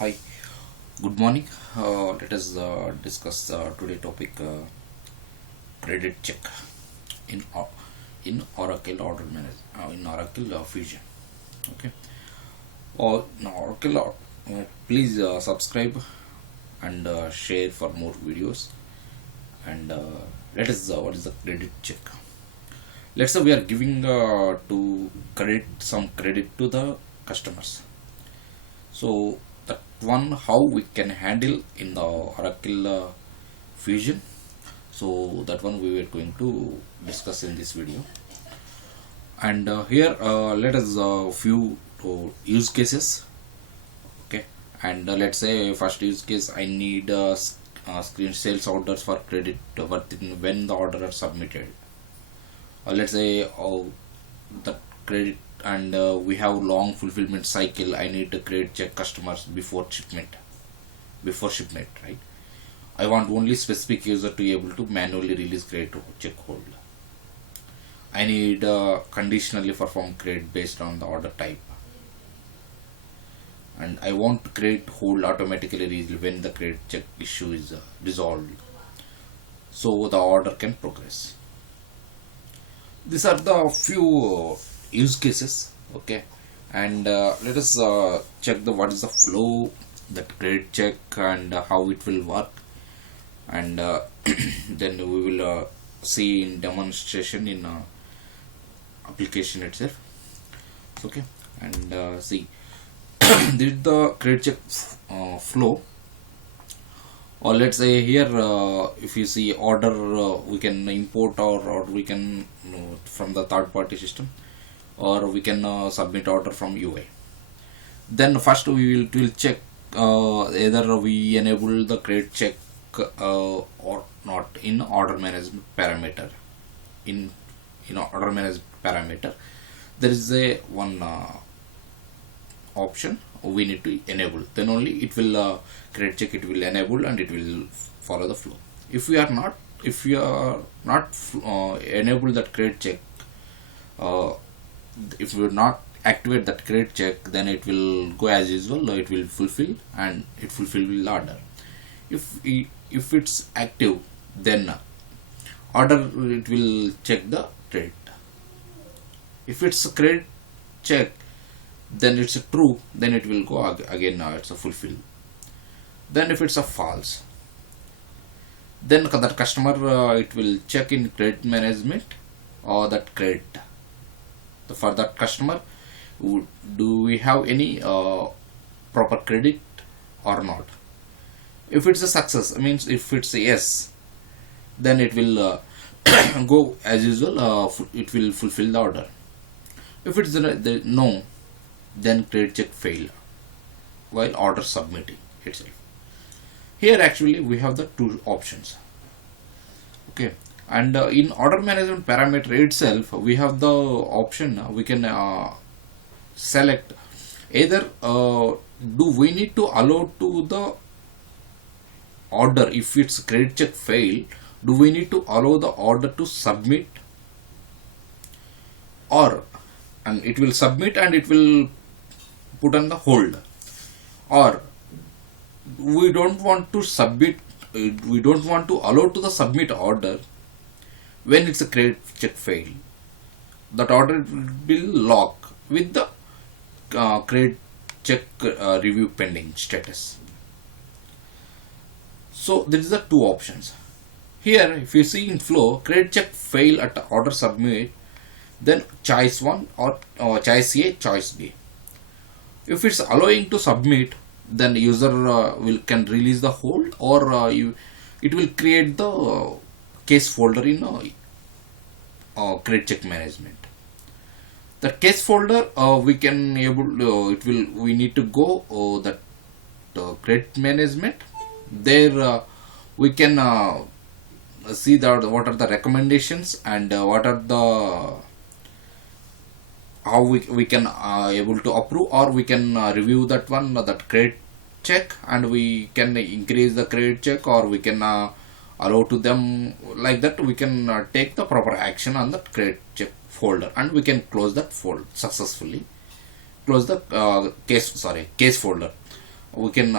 Hi, good morning. Let us discuss today topic credit check in in Oracle Order Manager in Oracle Fusion. Okay, or in Oracle, please subscribe and share for more videos. And let us what is the credit check? Let's say we are giving to credit some credit to the customers. So that one how we can handle in the Oracle Fusion. So that one we were going to discuss in this video. And here let us few use cases. Okay, and let's say first use case I need screen sales orders for credit worth in when the order are submitted. Or let's say the credit and we have long fulfillment cycle. I need to credit check customers before shipment, right? I want only specific user to be able to manually release credit check hold. I need conditionally perform credit based on the order type, and I want to credit hold automatically release when the credit check issue is resolved, so the order can progress. These are the few use cases. Okay, and let us check the what is the flow that credit check and how it will work, and then we will see in demonstration in application itself. Okay, and see this is the credit check flow. Or let's say here if you see order, we can import or we can from the third party system, or we can submit order from UI. Then first we will check either we enable the credit check or not in order management parameter. In order management parameter, there is a one option we need to enable. Then only it will credit check, it will enable and it will follow the flow. If we are not enable that credit check, uh, if we will not activate that credit check, then it will go as usual. It will fulfill and it fulfill will order. If it's active, then order it will check the credit. If it's a credit check, then it's a true, then it will go again. Now it's a fulfill. Then if it's a false, then that customer it will check in credit management or that credit. For that customer, do we have any proper credit or not? If it's a success, means if it's a yes, then it will go as usual. It will fulfill the order. If it's the no, then credit check fail while order submitting itself. Here actually we have the two options. Okay, and in order management parameter itself we have the option. We can select either do we need to allow to the order, if it's credit check fail, do we need to allow the order to submit, or and it will submit and it will put on the hold, or we don't want to submit, we don't want to allow to the submit order when it's a credit check fail. That order will lock with the credit check review pending status. So there is the two options. Here if you see in flow, credit check fail at order submit, then choice 1 or choice A, choice B. If it's allowing to submit, then user can release the hold, or it will create the case folder in credit check management. The case folder we can able we need to go that credit management. There we can see that what are the recommendations and what are the how we can able to approve, or we can review that one, that credit check, and we can increase the credit check, or we can allow to them. Like that we can take the proper action on the credit check folder, and we can close that folder successfully, close the case folder. we can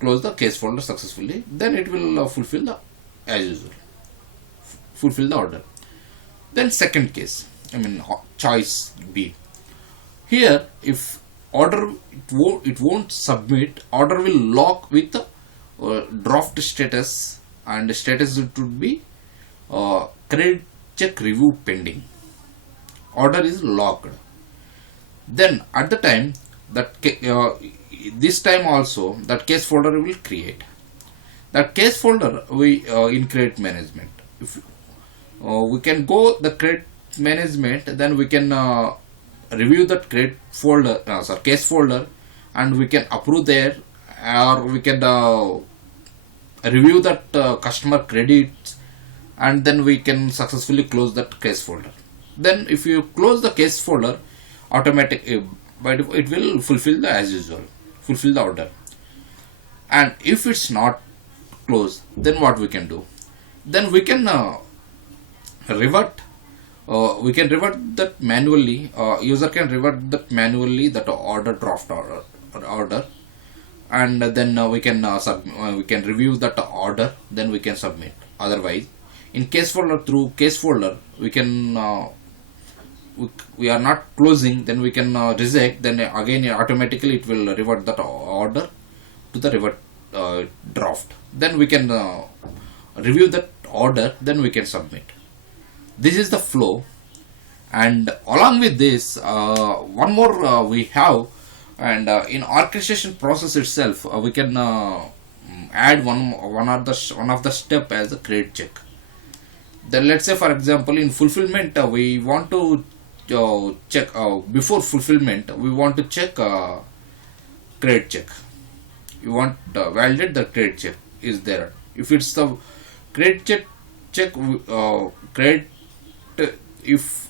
close the case folder successfully, then it will fulfill the as usual, fulfill the order. Then second case, choice B. Here, if order it won't submit, order will lock with the draft status, and status it would be credit check review pending. Order is locked. Then at the time that this time also that case folder will create. That case folder we in credit management. If we can go the credit management, then we can review that credit folder, case folder, and we can approve there, or we can review that customer credits, and then we can successfully close that case folder. Then if you close the case folder, automatic by default it will fulfill the as usual, fulfill the order. And if it's not closed, then what we can do? Then we can revert. We can revert that manually. User can revert that manually, that order draft order, and then we can we can review that order. Then we can submit. Otherwise, in case folder, through case folder, we can we are not closing. Then we can reject. Then again automatically it will revert that order to the revert draft. Then we can review that order. Then we can submit. This is the flow, and along with this one more we have, and in orchestration process itself we can add one of the step as a credit check. Then let's say for example in fulfillment we want to check before fulfillment we want to check credit check. You want validate the credit check is there. If it's the credit check credit, if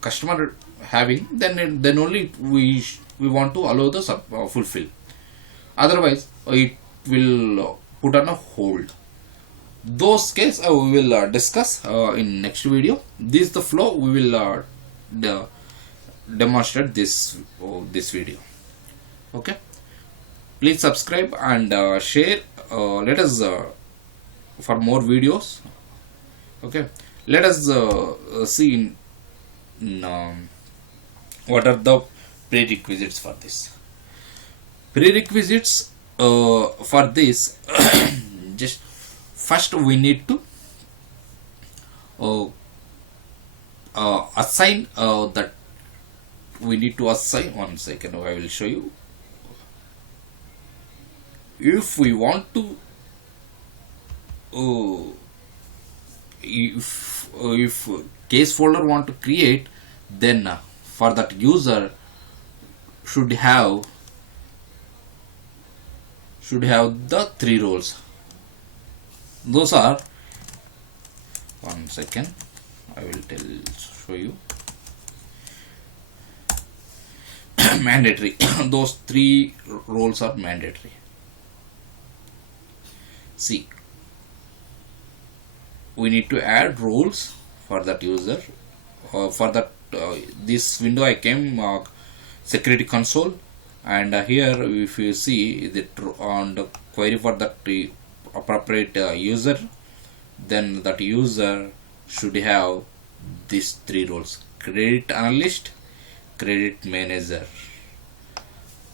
customer having, then only we want to allow the fulfill. Otherwise it will put on a hold. Those case we will discuss in next video. This is the flow we will demonstrate this video. Okay, please subscribe and share. Let us for more videos. Okay, let us see what are the prerequisites for this. Prerequisites for this just first we need to assign that we need to assign. One second, I will show you. If we want to if case folder want to create, then for that user should have the three roles. Those are, one second, I will show you. Mandatory. Those three roles are mandatory. See, we need to add roles for that user. For that this window I came security console, and here if you see the on the query for that appropriate user, then that user should have these three roles: credit analyst, credit manager.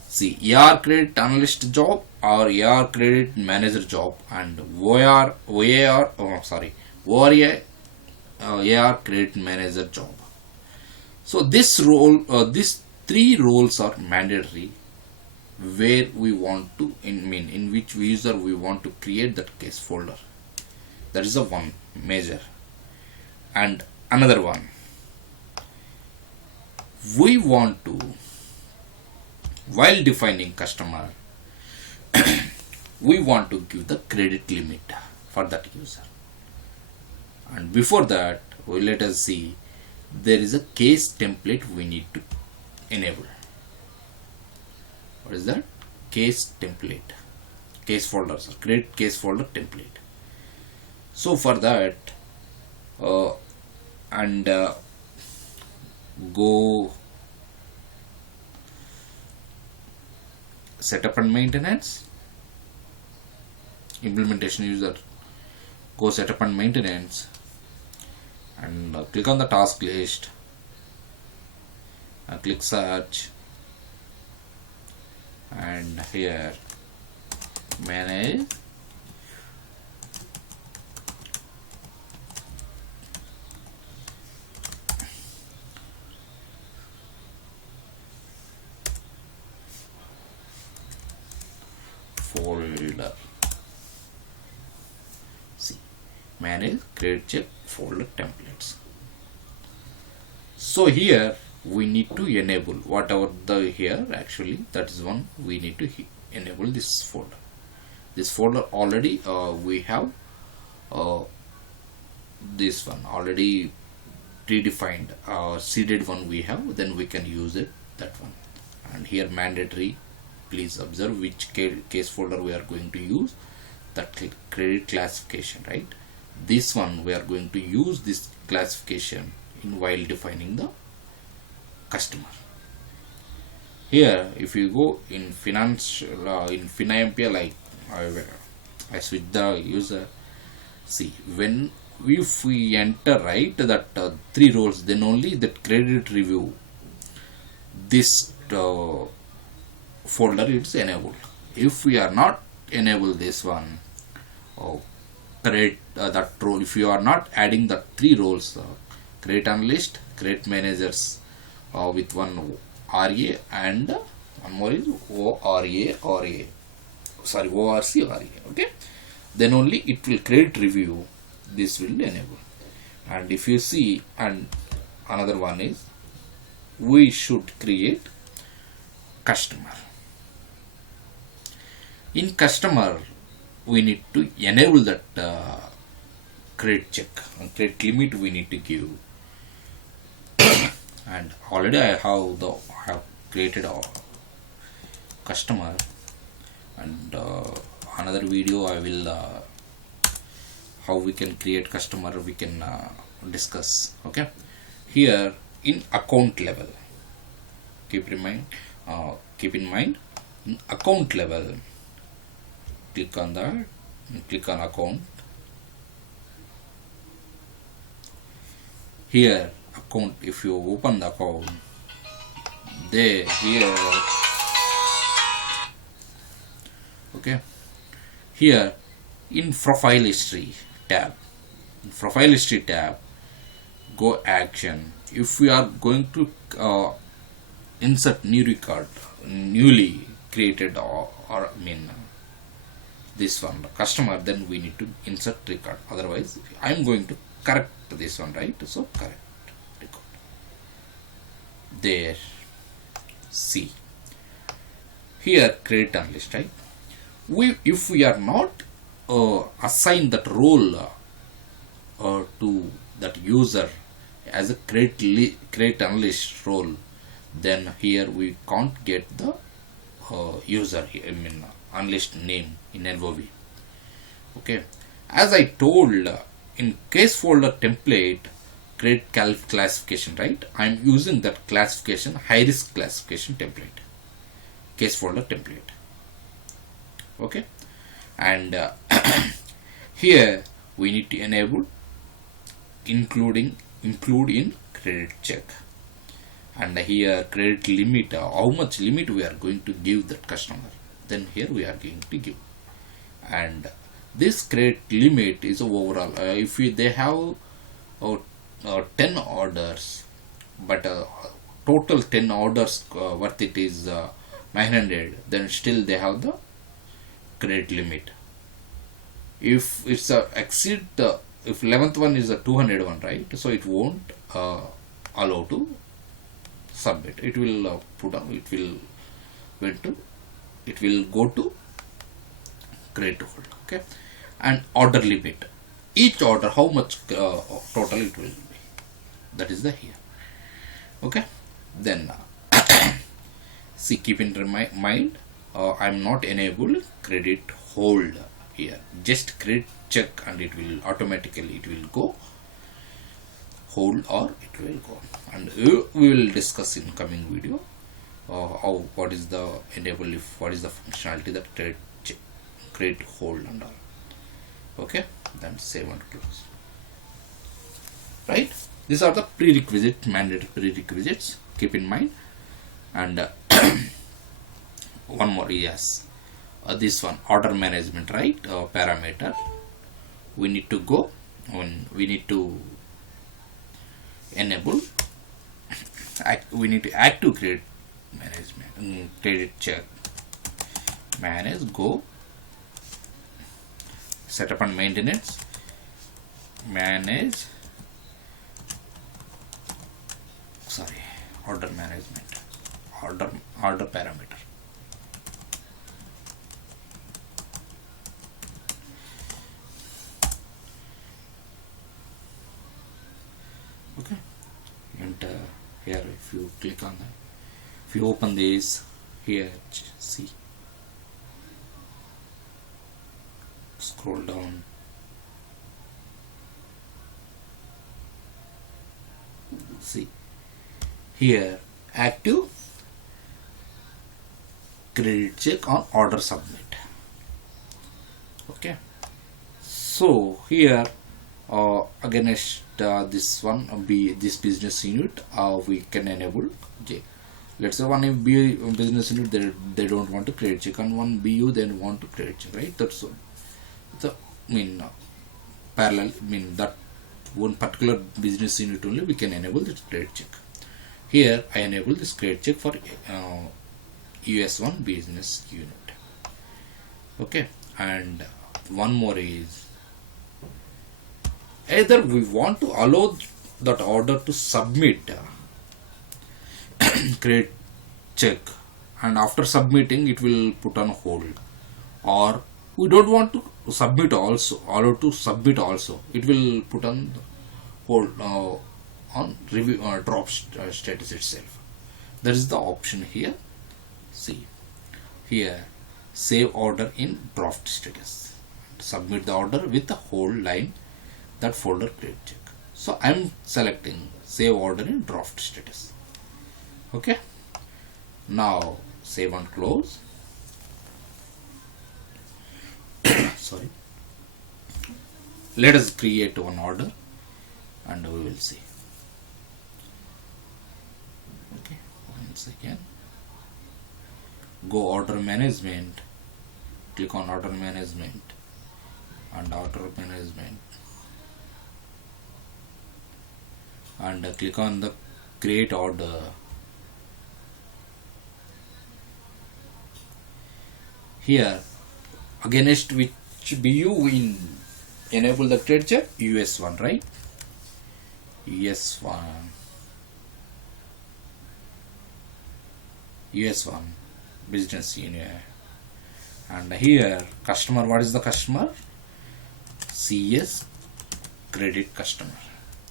See, AR credit analyst job or AR credit manager job, and AR credit manager job. So this role, these three roles are mandatory, where we want to in which user we want to create that case folder. That is the one measure. And another one, we want to, while defining customer, we want to give the credit limit for that user. And before that, let us see, there is a case template we need to enable. What is that? Case template, case folders, create case folder template. So for that, go setup and maintenance, implementation user, go setup and maintenance, and click on the task list, click search, and here manage folder. See, manage credit check folder templates. So here we need to enable whatever the here, actually that is one we need to enable this folder. This folder already we have this one already predefined, seeded one we have, then we can use it, that one. And here mandatory, please observe which case folder we are going to use, that credit classification, right? This one we are going to use this classification in while defining the customer. Here if you go in financial in FinIMPL, I switch the user. See, when if we enter, right, that 3 roles, then only that credit review, this folder is enabled. If we are not enable this one, that role, if you are not adding the 3 roles, credit analyst, credit managers, with one RA and one more is ORC, okay, then only it will credit review, this will enable. And if you see, and another one is we should create customer. In customer we need to enable that credit check and credit limit we need to give. And already I have created a customer, and another video I will how we can create customer we can discuss. Okay, here in account level, keep in mind in account level, click on that, click on account. Here account, if you open the account, there here, okay, here in profile history tab, go action. If we are going to insert new record, newly created or this one customer, then we need to insert record, otherwise I am going to correct this one, right? So correct record there. See, here credit analyst, right? If we are not assign that role to that user as a credit analyst role, then here we can't get the user here, analyst name in LOB. Okay, as I told, in case folder template credit classification, right, I am using that classification, high risk classification template, case folder template. Okay, and here we need to enable include in credit check, and here credit limit, how much limit we are going to give that customer, then here we are going to give. And this credit limit is overall, if they have 10 orders, but total 10 orders worth it is 900, then still they have the credit limit. If it's exceed if 11th one is a 200 one, right, so it won't allow to submit, it will put on, it will go to credit hold. Okay, and order limit, each order how much total it will be, that is the here. Okay, then see, keep in mind I'm not enabled credit hold here, just credit check, and it will automatically go hold or it will go, and we will discuss in coming video what is the enable, if what is the functionality that create hold and all. Okay, then save and close. Right, these are the prerequisite mandatory prerequisites, keep in mind. And one more, yes, this one, order management, right, parameter. We need to go on, we need to enable we need to active credit management, credit check, manage, go, setup and maintenance, manage, sorry, order management, order parameter. Okay, and here if you click on that, if you open this here, see, scroll down, see here, active credit check on order submit. Okay, so here against this one this business unit, we can enable let's say one B business unit, they don't want to credit check, and one BU they want to credit check, right? That's all. The parallel, that one particular business unit only we can enable this credit check. Here I enable this credit check for US1 business unit. Okay, and one more is, either we want to allow that order to submit credit check, and after submitting it will put on hold, or we don't want to submit also, allow to submit also, it will put on hold on review drop status itself. That is the option here. See here, save order in draft status, submit the order with the hold line, that folder credit check. So I am selecting save order in draft status. Okay, now save and close. Sorry, let us create one order and we will see. Okay, once again, go order management, click on order management, and order management, and click on the create order. Here against which BU we enable the credit check, US1, right? US1 business unit, and here customer, what is the customer? CS credit customer.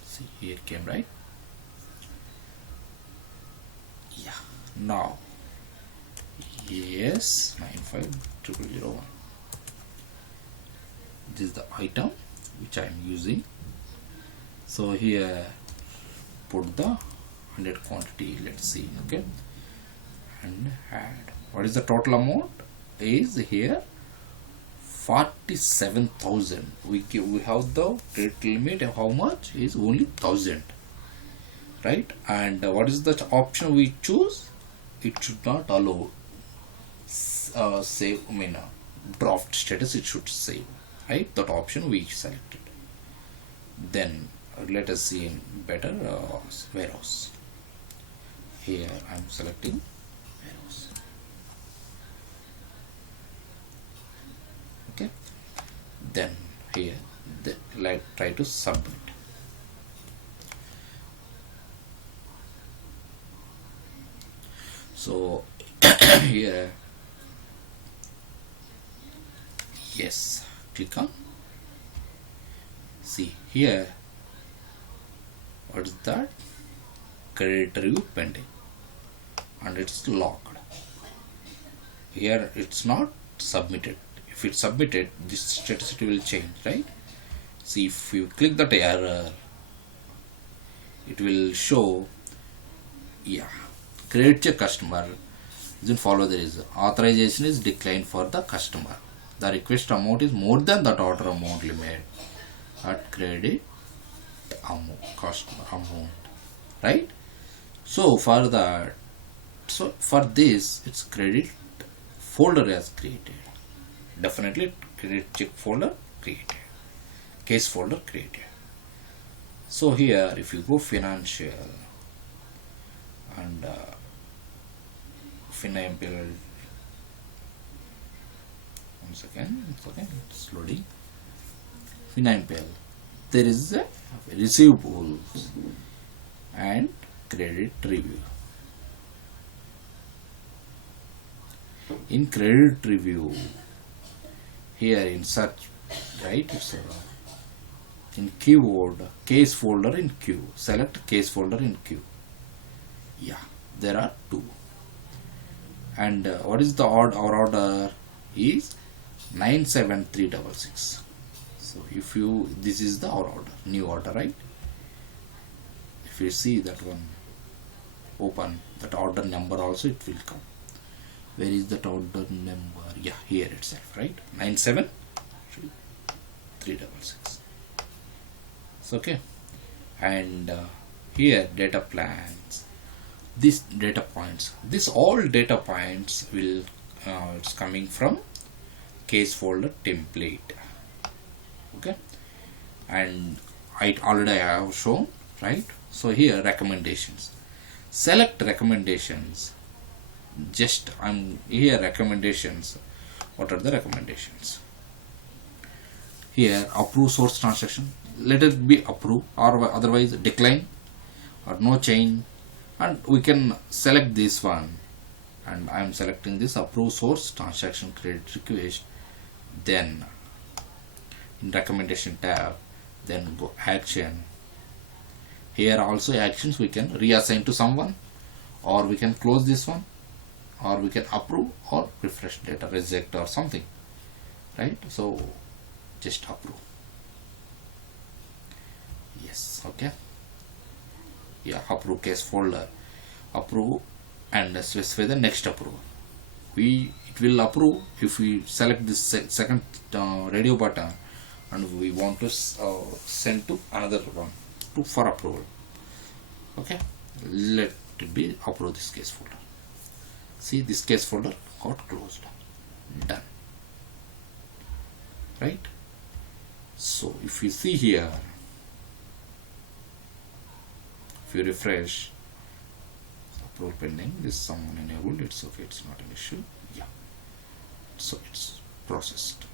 See, here it came, right? Yeah, now yes, 95001, this is the item which I am using. So here put the 100 quantity, let's see. Okay, and add, what is the total amount? Is here 47,000. We have the credit limit, how much is only 1,000, right? And what is the option we choose? It should not allow save, draft status, it should save, right? That option we selected. Then let us see in better warehouse. Here I am selecting warehouse. Okay, then here try to submit. So here, yes, click on, see here, what is that? Credit review pending, and it's locked. Here it's not submitted. If it's submitted, this status will change, right? See, if you click that error, it will show, yeah, credit check customer Then follow there is authorization is declined for the customer. The request amount is more than that order amount limit at credit amount, customer amount, right? So for that, so for this, its credit folder has created. Definitely credit check folder created, case folder created. So here, if you go financial and FinMPL, once again, it's loading. FinMPL, there is a receivables and credit review. In credit review, here in search, right? It's in keyword case folder in queue. Select case folder in queue. Yeah, there are two. And what is the odd? Our order is 97366. So if you, this is the our order, new order, right? If you see that one, open that order number also, it will come. Where is that order number? Yeah, here itself, right? 97366. So okay, and here data plans. This data points. This all data points will it's coming from case folder template. Okay, and I already have shown, right? So here recommendations. Select recommendations. Just I'm here recommendations. What are the recommendations? Here approve source transaction. Let it be approved or otherwise decline or no change, and we can select this one, and I am selecting this approve source transaction credit request. Then in recommendation tab, then go action. Here also actions we can reassign to someone, or we can close this one, or we can approve or refresh data, reject or something, right? So just approve. Yes, okay. Yeah, approve case folder, approve, and specify the next approval. It will approve if we select this second radio button, and we want to send to another one for approval. Okay, let it be approve this case folder. See, this case folder got closed. Done. Right? So if you see here, if you refresh, approval pending, this is someone enabled, it's okay, it's not an issue. Yeah. So it's processed.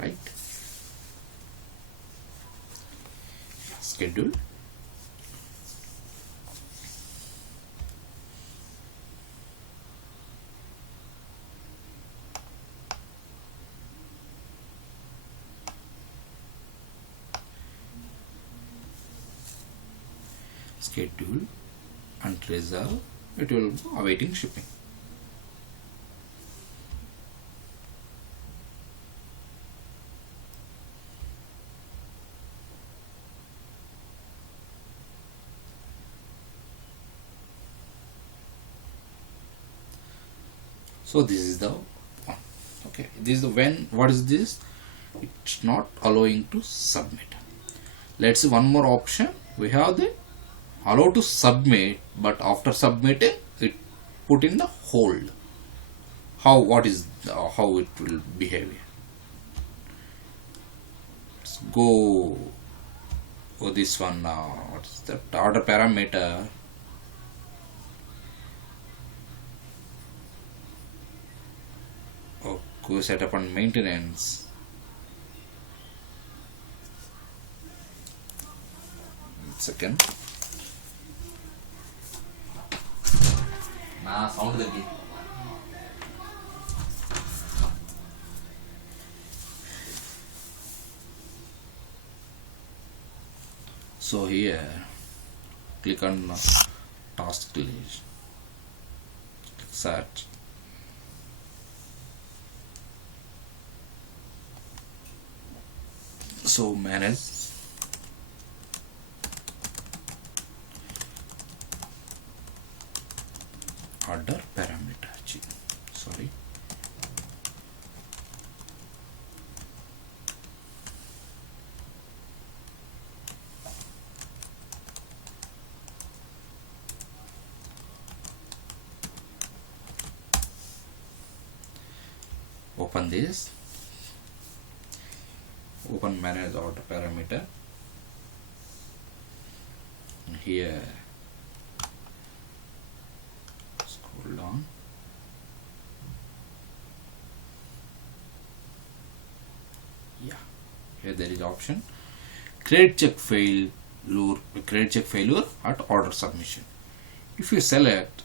Right? Schedule. Schedule and reserve. It will be awaiting shipping. So this is the one. Okay, this is the when. What is this? It's not allowing to submit. Let's see one more option. We have the allow to submit, but after submitting it put in the hold. How, what is how it will behave? Let's go this one now. What's the order parameter? Go setup and maintenance. Second. Sound lagi. So here click on task list, search, so manage, order parameter. Sorry. Open this, open manage order parameter, and here scroll down, yeah, here there is option create check failure at order submission. If you select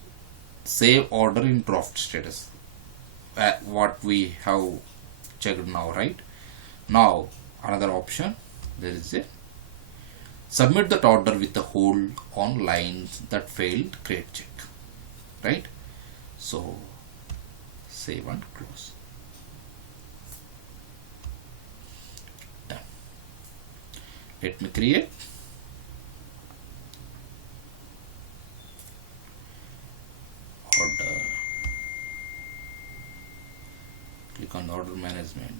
save order in draft status, what we have checked now, right? Now another option, there is a submit that order with a hold on lines that failed create check, right? So save and close. Done. Let me create order. Click on order management.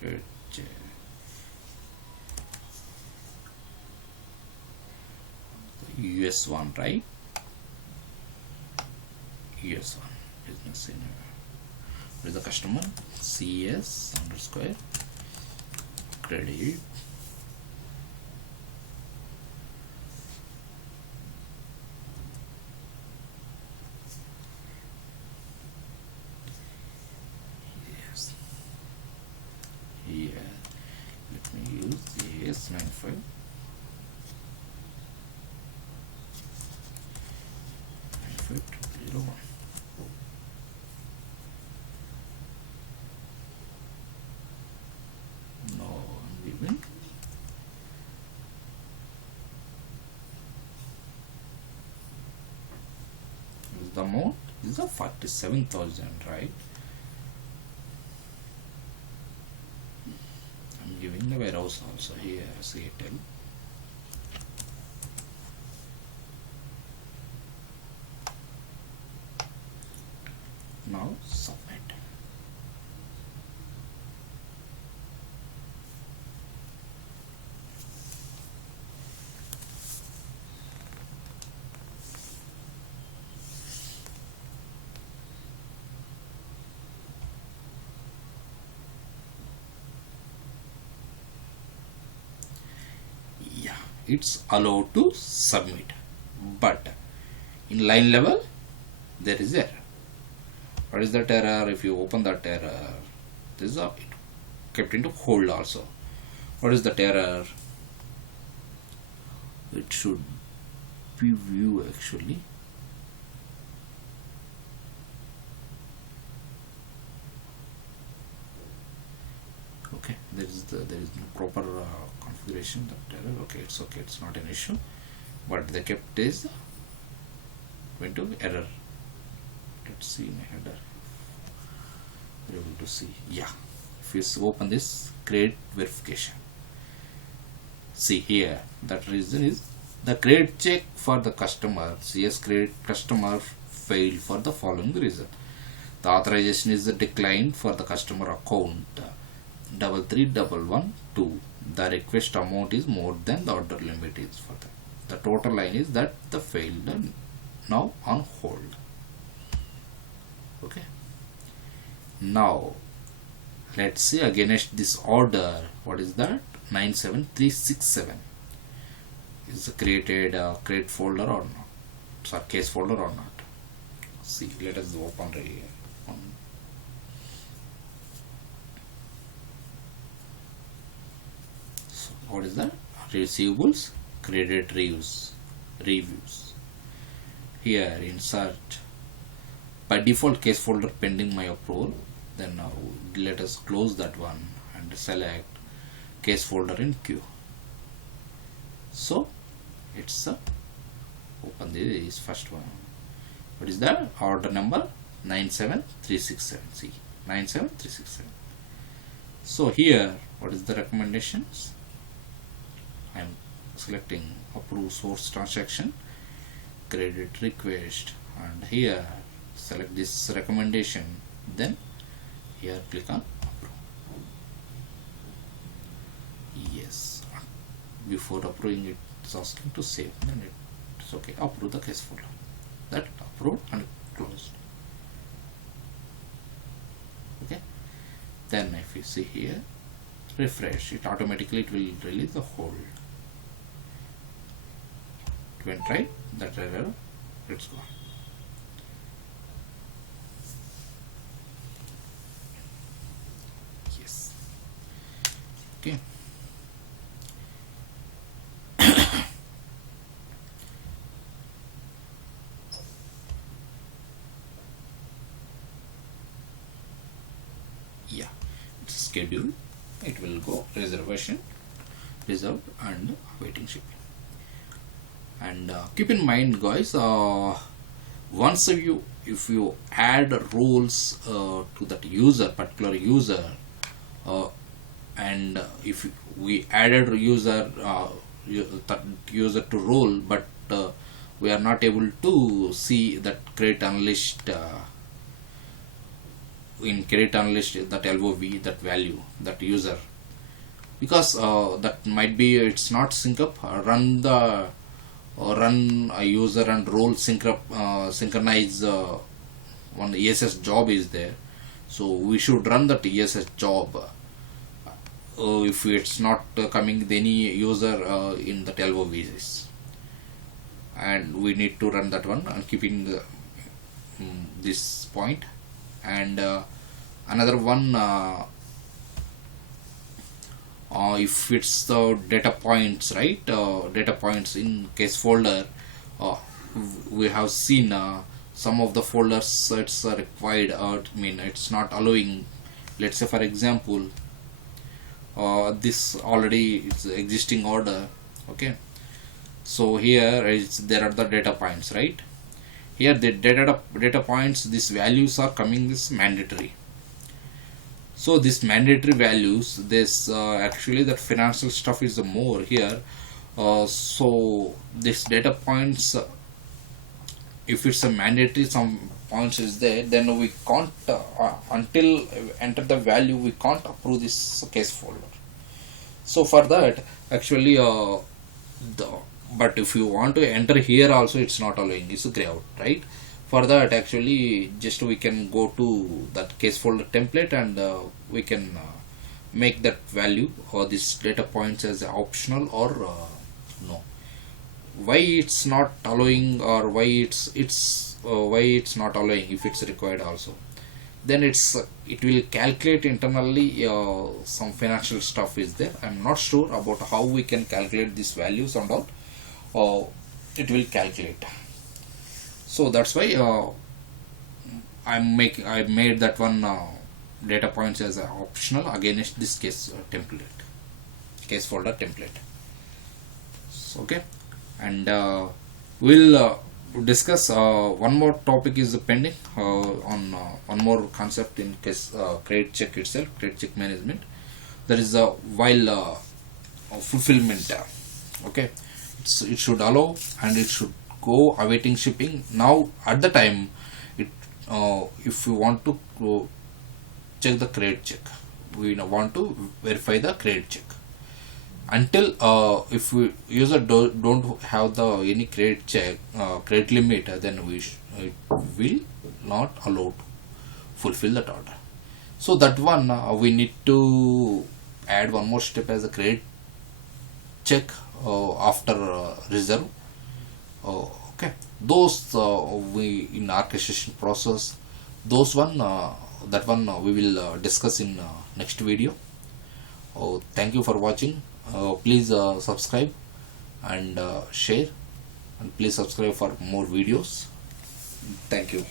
Create check. The US one, right? US one business in with the customer CS underscore credit here. Let me use AS95 9501. No, I'm leaving. The amount is a 47,000, right? I'm giving the warehouse also here, Seattle. Now submit. Yeah, it's allowed to submit, but in line level there is error. What is that error? If you open that error, this is it kept into hold also. What is that error? It should be view actually. Okay, there is no proper configuration that error. Okay, it's not an issue, but they kept is going to error. Let's see my header. You're able to see. Yeah, if you open this create verification, see here that reason is the create check for the customer CS create customer failed for the following reason. The authorization is declined for the customer account 33112. The request amount is more than the order limit is for that. The total line is that the failed now on hold. Okay, now let's see against this order, what is that 97367 is created create folder or not, sorry, case folder or not. See, let us open right here. So what is that? Receivables credit reviews. Here insert by default case folder pending my approval. Then now let us close that one and select case folder in queue. So it's open this first one. What is that? Order number 97367. See, 97367. So here, what is the recommendations? I'm selecting approve source transaction, credit request, and here select this recommendation, then here click on approve. Yes, before approving it, it's asking to save, then it's okay. Approve the case folder. That approved and closed. Okay, then if you see here, refresh it, automatically it will release the hold. It went right, that error, it's gone. Yes. Okay. Yeah, it's scheduled. It will go reservation, reserved, and waiting shipping. And keep in mind, guys, once if you add rules to that particular user, and if we added that user to role, but we are not able to see that credit analyst in credit analyst, that LOV, that value, that user, because that might be it's not sync up. Run a user and role synchronize one ESS job is there, so we should run that ESS job. If it's not coming with any user in the LOVs, and we need to run that one and keeping this point. And another one, if it's the data points, right, data points in case folder, we have seen some of the folders it's required, I mean it's not allowing. Let's say for example, this already it's existing order. Okay, so here there are the data points, right? Here the data points, these values are coming this mandatory. So this mandatory values, this actually that financial stuff is more here. So this data points, if it's a mandatory, some points is there, then we can't until enter the value, we can't approve this case folder. So for that, actually but if you want to enter here also, it's not allowing, it's gray out, right? For that, actually just we can go to that case folder template, and we can make that value or this data points as optional or no. Why it's not allowing, or why it's not allowing if it's required also? Then it will calculate internally some financial stuff is there. I'm not sure about how we can calculate these values and all. It will calculate. So that's why I made that one data points as optional against this case case folder template. So, okay, and we'll discuss one more topic is pending on one more concept in case credit check itself, credit check management. That is while fulfillment. Okay, it should allow and it should go awaiting shipping. Now at the time, if you want to check the credit check, we want to verify the credit check. Until if we user don't have the any credit check credit limit, then it will not allow to fulfill that order. So that one we need to add one more step as a credit check after reserve. Okay, those we in orchestration process, those one that one we will discuss in next video. Thank you for watching. Please subscribe and share, and please subscribe for more videos. Thank you.